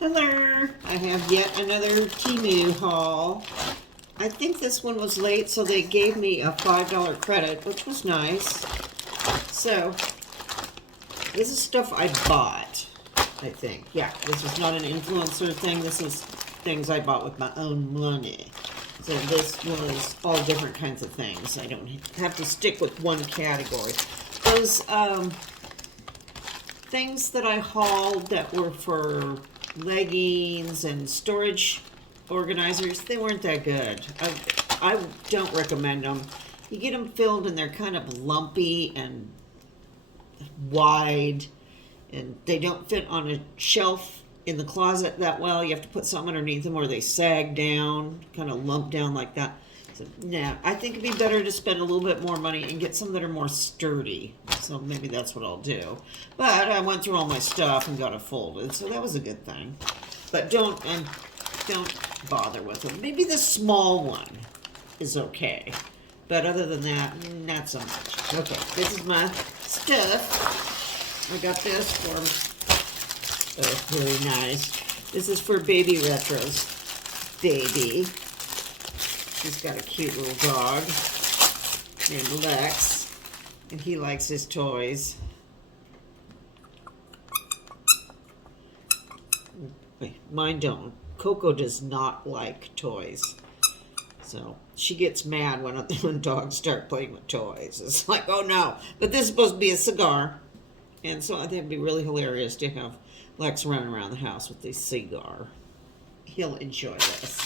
Hello! I have yet another Temu haul. I think this one was late, so they gave me a $5 credit, which was nice. So, this is stuff I bought, I think. Yeah, this is not an influencer thing. This is things I bought with my own money. So this was all different kinds of things. I don't have to stick with one category. Those things that I hauled that were for leggings and storage organizers, they weren't that good. I don't recommend them. You get them filled and they're kind of lumpy and wide, and they don't fit on a shelf in the closet that well. You have to put something underneath them or they sag down, kind of lump down like that. So, nah, I think it'd be better to spend a little bit more money and get some that are more sturdy. So maybe that's what I'll do. But I went through all my stuff and got it folded, so that was a good thing. But don't bother with them. Maybe the small one is okay. But other than that, not so much. Okay, this is my stuff. I got this for, oh, really nice. This is for Baby RETROS baby. She's got a cute little dog named Lex, and he likes his toys. Wait, mine don't. Coco does not like toys. So she gets mad when dogs start playing with toys. It's like, oh no. But this is supposed to be a cigar. And so I think it'd be really hilarious to have Lex running around the house with this cigar. He'll enjoy this.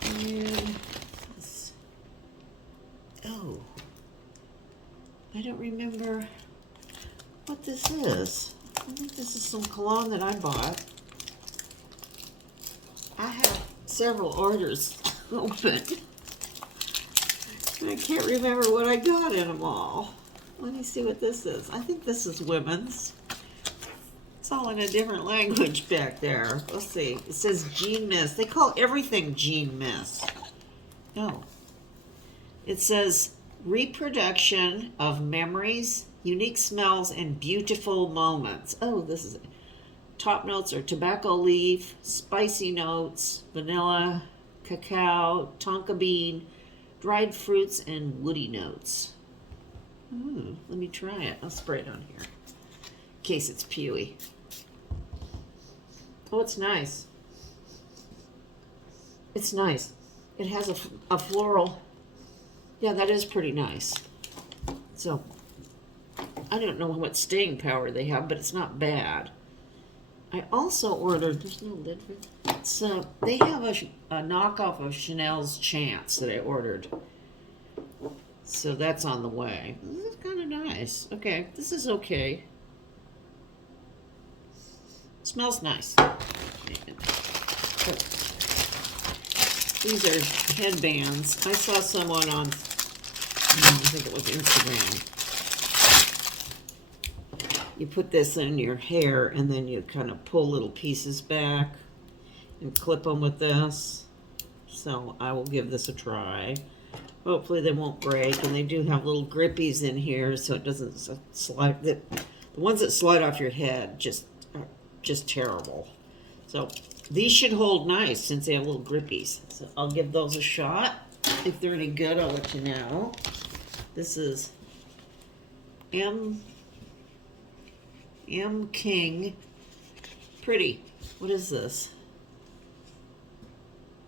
And this, oh, I don't remember what this is. I think this is some cologne that I bought. I have several orders open. I can't remember what I got in them all. Let me see what this is. I think this is women's. It's all in a different language back there. Let's see. It says Jean Mist. They call everything Jean Mist. No. It says reproduction of memories, unique smells, and beautiful moments. Oh, this is it. Top notes are tobacco leaf, spicy notes, vanilla, cacao, tonka bean, dried fruits, and woody notes. Let me try it. I'll spray it on here in case it's pewy. Oh, it's nice. It's nice. It has a floral. Yeah, that is pretty nice. So, I don't know how much staying power they have, but it's not bad. I also ordered, there's no lid for it. It's, they have a knockoff of Chanel's Chance that I ordered. So that's on the way. This is kind of nice. Okay, this is okay. Smells nice. These are headbands. I saw someone on, I think it was Instagram. You put this in your hair and then you kind of pull little pieces back and clip them with this. So I will give this a try. Hopefully they won't break, and they do have little grippies in here so it doesn't slide. The ones that slide off your head are just terrible. So these should hold nice since they have little grippies. So I'll give those a shot. If they're any good, I'll let you know. This is M King. Pretty. What is this?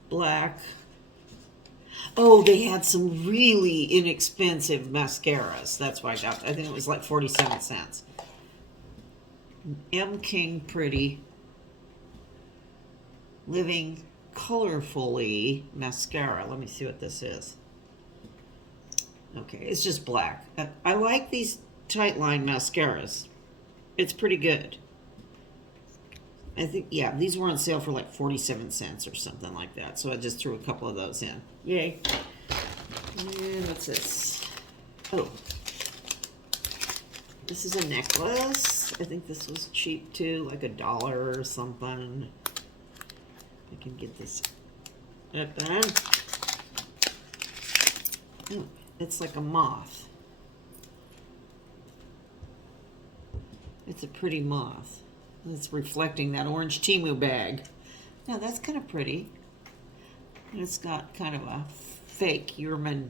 Black. Oh, they had some really inexpensive mascaras. That's why I got, I think it was like 47 cents. M King Pretty Living Colorfully Mascara. Let me see what this is. Okay, it's just black. I like these tight line mascaras. It's pretty good. I think, yeah, these were on sale for like 47 cents or something like that. So I just threw a couple of those in. Yay. And what's this? Oh. This is a necklace. I think this was cheap too, like $1 or something. I can get this open. Oh, it's like a moth. It's a pretty moth. It's reflecting that orange Temu bag. Now that's kind of pretty. And it's got kind of a fake Yerman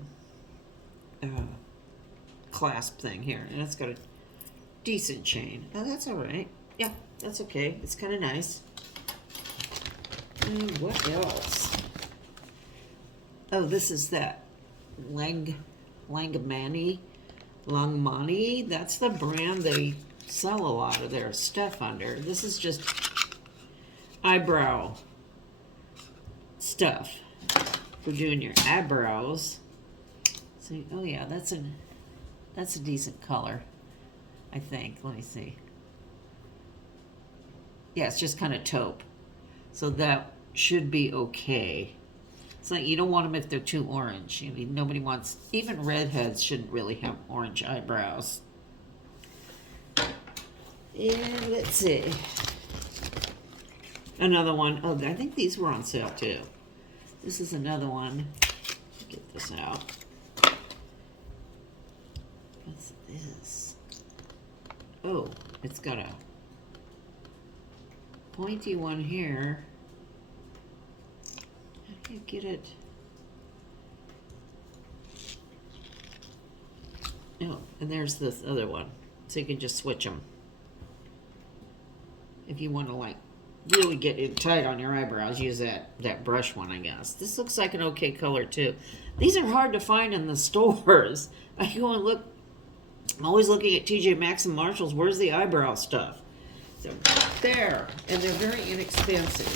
clasp thing here. And it's got a decent chain. Oh, that's all right. Yeah, that's okay. It's kind of nice. And what else? Oh, this is that Langmani. That's the brand they sell a lot of their stuff under. This is just eyebrow stuff for doing your eyebrows. See, oh yeah, that's a decent color, I think. Let me see. Yeah, it's just kind of taupe, so that should be okay. It's like you don't want them if they're too orange. I mean, nobody wants, even redheads shouldn't really have orange eyebrows. And let's see. Another one. Oh, I think these were on sale too. This is another one. Get this out. What's this? Oh, it's got a pointy one here. How do you get it? Oh, and there's this other one. So you can just switch them. If you want to like really get it tight on your eyebrows, use that brush one, I guess. This looks like an okay color too. These are hard to find in the stores. I go and look. I'm always looking at TJ Maxx and Marshalls. Where's the eyebrow stuff? So there, and they're very inexpensive.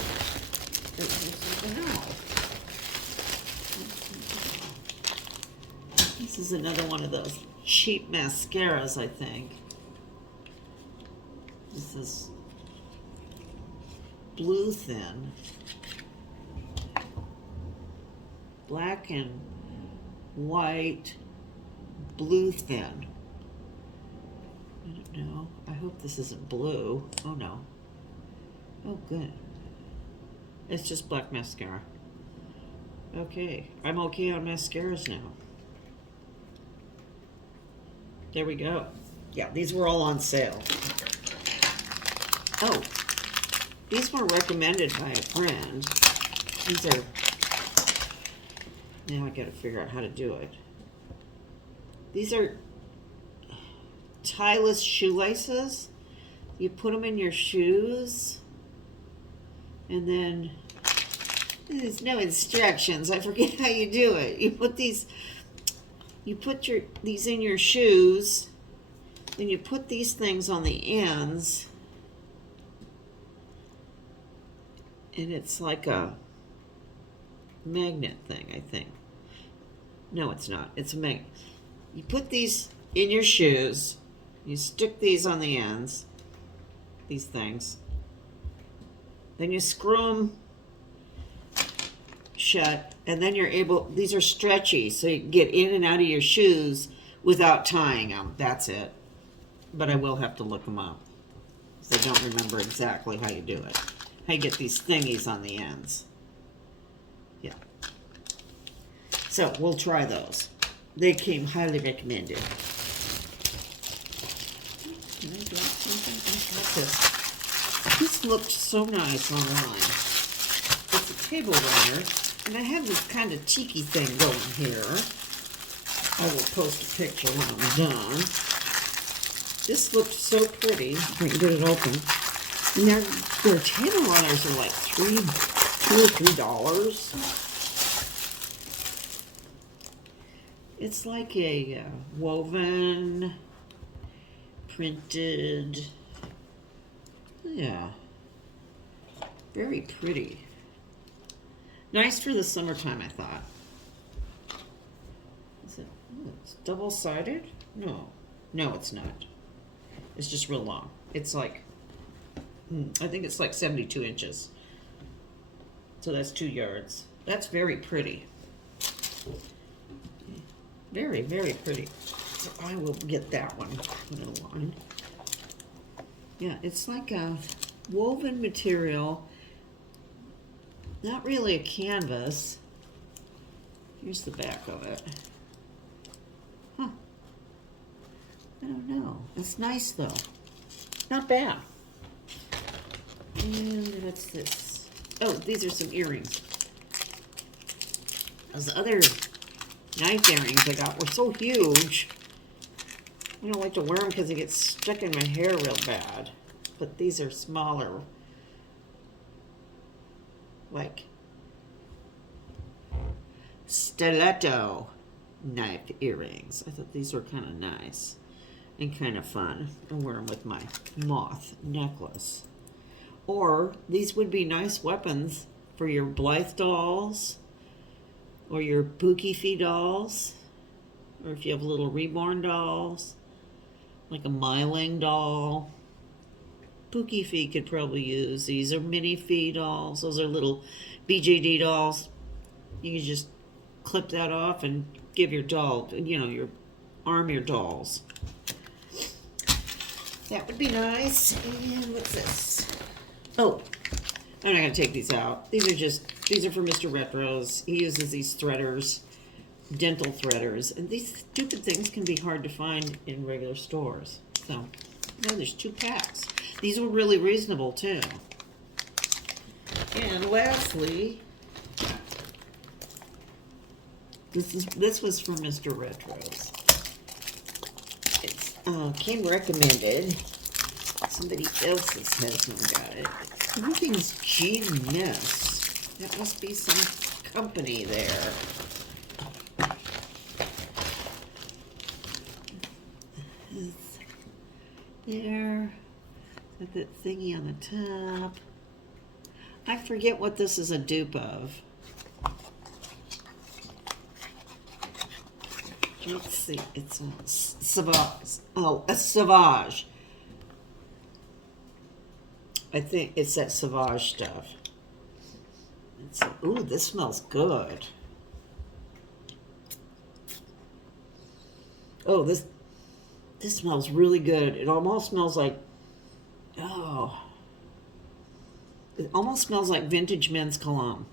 This is another one of those cheap mascaras, I think. This is Blue Thin. Black and white Blue Thin. I don't know. I hope this isn't blue. Oh no. Oh good. It's just black mascara. Okay. I'm okay on mascaras now. There we go. Yeah, these were all on sale. Oh, these were recommended by a friend. These are, now I gotta figure out how to do it. These are tieless shoelaces. You put them in your shoes, and then there's no instructions. I forget how you do it. You put these, these in your shoes, then you put these things on the ends, and it's like a magnet thing, I think. No, it's not. It's a magnet. You put these in your shoes, you stick these on the ends, these things, then you screw them shut, and then you're able, these are stretchy, so you can get in and out of your shoes without tying them. That's it. But I will have to look them up, because I don't remember exactly how you do it. How you get these thingies on the ends. Yeah. So we'll try those. They came highly recommended. Can I drop something? I got this. This looked so nice online. It's a table runner, and I have this kind of tiki thing going here. I will post a picture when I'm done. This looked so pretty. I can get it open. And their table runners are like $2 or $3. It's like a woven, printed, yeah, very pretty. Nice for the summertime, I thought. Is it, oh, it's double-sided? No, it's not. It's just real long. It's like, I think it's like 72 inches. So that's 2 yards. That's very pretty. Very, very pretty. So I will get that one. Put it on. Yeah, it's like a woven material. Not really a canvas. Here's the back of it. Huh. I don't know. It's nice though. Not bad. And what's this? Oh, these are some earrings. Those other knife earrings I got were so huge. I don't like to wear them because they get stuck in my hair real bad. But these are smaller. Like stiletto knife earrings. I thought these were kind of nice and kind of fun. I wear them with my moth necklace. Or these would be nice weapons for your Blythe dolls or your Pookie Fee dolls, or if you have little reborn dolls, like a Myling doll. Pookie Fee could probably use these. Are mini Fee dolls. Those are little BJD dolls. You can just clip that off and give your doll, you know, your dolls. That would be nice. And what's this? Oh, I'm not going to take these out. These are for Mr. Retros. He uses these threaders, dental threaders. And these stupid things can be hard to find in regular stores. So, no, there's 2 packs. These were really reasonable, too. And lastly, this was from Mr. Retros. It came recommended. Somebody else's husband got it. Everything's genius. That must be some company there. There. Got that thingy on the top. I forget what this is a dupe of. Let's see. It's a Sauvage. Oh, a Sauvage. I think it's that Sauvage stuff. Ooh, this smells good. Oh, this smells really good. It almost smells like, it almost smells like vintage men's cologne.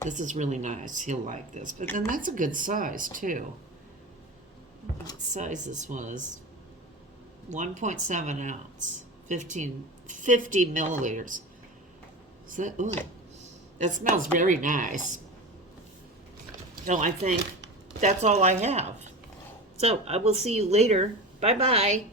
This is really nice. He'll like this. But then that's a good size, too. What size this was? 1.7 ounce. 50 milliliters. So that smells very nice. So I think that's all I have. So I will see you later. Bye-bye.